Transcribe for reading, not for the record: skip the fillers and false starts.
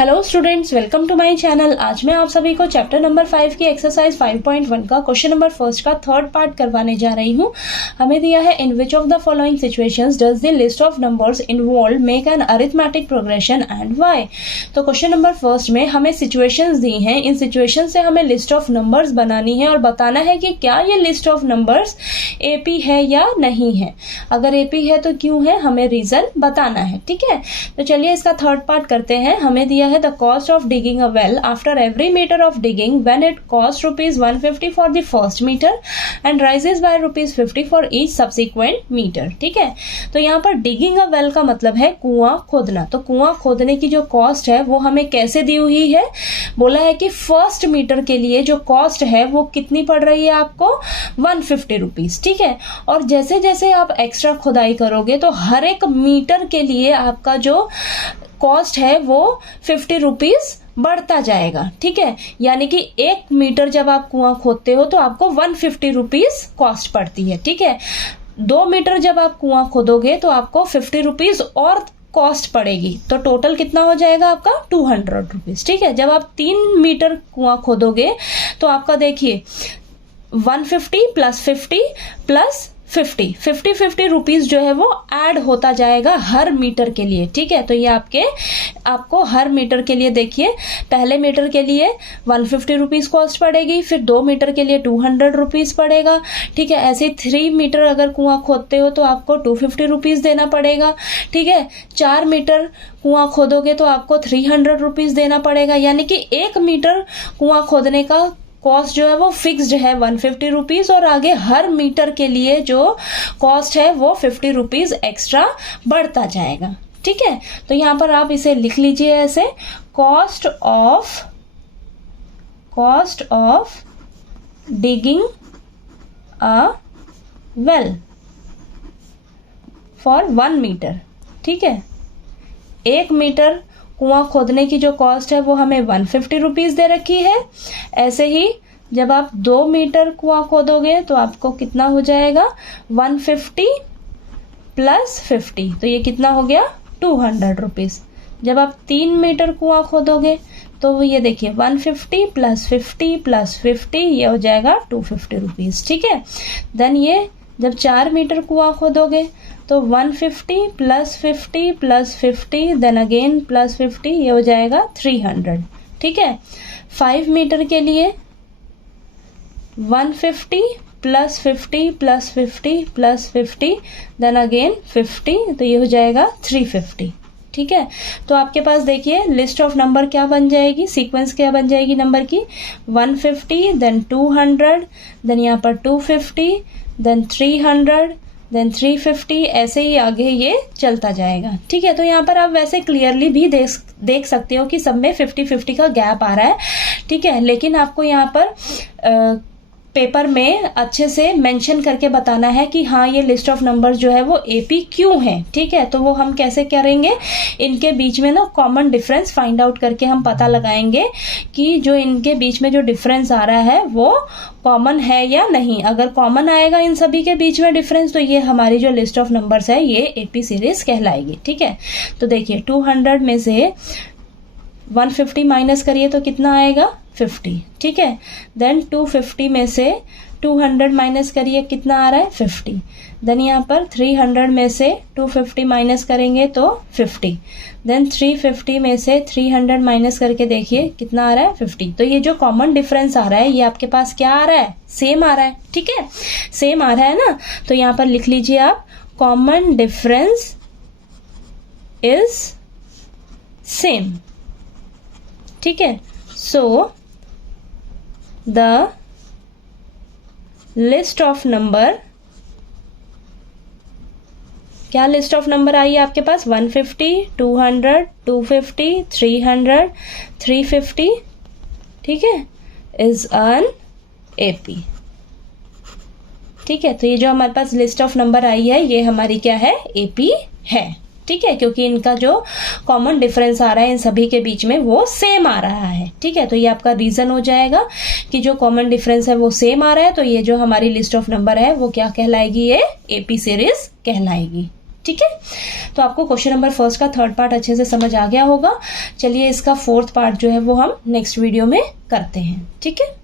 Hello students, welcome to my channel. आज मैं आप सभी को चैप्टर नंबर 5 की एक्सरसाइज 5.1 का क्वेश्चन नंबर फर्स्ट का थर्ड पार्ट करवाने जा रही हूँ। हमें दिया है in which of the following situations does the list of numbers involve make an arithmetic progression and why. तो क्वेश्चन नंबर फर्स्ट में हमें सिचुएशंस दी हैं। इन सिचुएशन से हमें लिस्ट ऑफ नंबर्स बनानी है और बताना है कि क्या ये लिस्ट ऑफ नंबर्स एपी है या नहीं है। अगर एपी है तो क्यों है, हमें रीजन बताना है। ठीक है, तो चलिए इसका थर्ड पार्ट करते हैं। हमें दिया है the cost of digging a well after every metre of digging when it cost ₹150 for the first metre and rises by ₹50 for each subsequent metre. ठीक है, तो यहाँ पर डिगिंग अ वेल का मतलब है कुआं खोदना। तो कुआं खोदने की जो कॉस्ट है वो हमें कैसे दी हुई है, बोला है कि फर्स्ट मीटर के लिए जो कॉस्ट है वो कितनी पड़ रही है आपको, ₹150। ठीक है, और जैसे जैसे आप एक्स्ट्रा खुदाई करोगे तो हर एक मीटर के लिए आपका जो कॉस्ट है वो ₹50 बढ़ता जाएगा। ठीक है, यानी कि 1 मीटर जब आप कुआं खोदते हो तो आपको ₹150 कॉस्ट पड़ती है। ठीक है, 2 मीटर जब आप कुआं खोदोगे तो आपको ₹50 और कॉस्ट पड़ेगी, तो टोटल कितना हो जाएगा आपका ₹200। ठीक है, जब आप 3 मीटर कुआं खोदोगे तो आपका देखिए 150 प्लस 50 प्लस 50 रुपीज जो है वो ऐड होता जाएगा हर मीटर के लिए। ठीक है, तो ये आपको हर मीटर के लिए देखिए, पहले मीटर के लिए ₹150 कॉस्ट पड़ेगी, फिर 2 मीटर के लिए ₹200 पड़ेगा। ठीक है, ऐसे 3 मीटर अगर कुआं खोदते हो तो आपको ₹250 देना पड़ेगा। ठीक है, 4 मीटर कुआं खोदोगे तो आपको ₹300 देना पड़ेगा। यानी कि 1 मीटर कुआं खोदने का कॉस्ट जो है वो फिक्स्ड है ₹150 और आगे हर मीटर के लिए जो कॉस्ट है वो ₹50 एक्स्ट्रा बढ़ता जाएगा। ठीक है, तो यहां पर आप इसे लिख लीजिए ऐसे, cost of digging a well for 1 metre. ठीक है, 1 मीटर कुआं खोदने की जो कॉस्ट है वो हमें ₹150 दे रखी है। ऐसे ही जब आप 2 मीटर कुआं खोदोगे तो आपको कितना हो जाएगा, 150 प्लस 50, तो ये कितना हो गया ₹200। जब आप 3 मीटर कुआं खोदोगे तो ये देखिए 150 प्लस 50 प्लस 50, ये हो जाएगा ₹250। ठीक है, देन ये जब 4 मीटर कुआं खोदोगे तो 150 plus 50 plus 50 then again plus 50, ये हो जाएगा 300। ठीक है, 5 मीटर के लिए 150 plus 50 plus 50 plus 50 then again 50, तो ये हो जाएगा 350। ठीक है, तो आपके पास देखिए लिस्ट ऑफ नंबर क्या बन जाएगी, सीक्वेंस क्या बन जाएगी नंबर की, 150 देन 200 देन यहाँ पर 250 देन 300 देन 350, ऐसे ही आगे ये चलता जाएगा। ठीक है, तो यहाँ पर आप वैसे क्लियरली भी देख सकते हो कि सब में 50-50 का गैप आ रहा है। ठीक है, लेकिन आपको यहाँ पर पेपर में अच्छे से मेंशन करके बताना है कि हाँ ये लिस्ट ऑफ नंबर्स जो है वो एपी क्यों है। ठीक है, तो वो हम कैसे करेंगे, इनके बीच में ना कॉमन डिफरेंस फाइंड आउट करके हम पता लगाएंगे कि जो इनके बीच में जो डिफरेंस आ रहा है वो कॉमन है या नहीं। अगर कॉमन आएगा इन सभी के बीच में डिफरेंस तो ये हमारी जो लिस्ट ऑफ नंबर्स है ये एपी सीरीज कहलाएगी। ठीक है, तो देखिए 200 में से 150 माइनस करिए तो कितना आएगा, 50। ठीक है, देन 250 में से 200 माइनस करिए, कितना आ रहा है, 50। देन यहाँ पर 300 में से 250 माइनस करेंगे तो 50। देन 350 में से 300 माइनस करके देखिए कितना आ रहा है, 50। तो ये जो कॉमन डिफरेंस आ रहा है ये आपके पास क्या आ रहा है, सेम आ रहा है। ठीक है, सेम आ रहा है ना, तो यहाँ पर लिख लीजिए आप, कॉमन डिफरेंस इज सेम। ठीक है, so the list of number, क्या लिस्ट ऑफ नंबर आई है आपके पास, 150 200 250 300 350। ठीक है, इज एन एपी। ठीक है, तो ये जो हमारे पास लिस्ट ऑफ नंबर आई है ये हमारी क्या है, एपी है। ठीक है, क्योंकि इनका जो कॉमन डिफरेंस आ रहा है इन सभी के बीच में वो सेम आ रहा है। ठीक है, तो ये आपका रीजन हो जाएगा कि जो कॉमन डिफरेंस है वो सेम आ रहा है, तो ये जो हमारी लिस्ट ऑफ नंबर है वो क्या कहलाएगी, ये एपी सीरीज कहलाएगी। ठीक है, तो आपको क्वेश्चन नंबर फर्स्ट का थर्ड पार्ट अच्छे से समझ आ गया होगा। चलिए इसका फोर्थ पार्ट जो है वो हम नेक्स्ट वीडियो में करते हैं। ठीक है।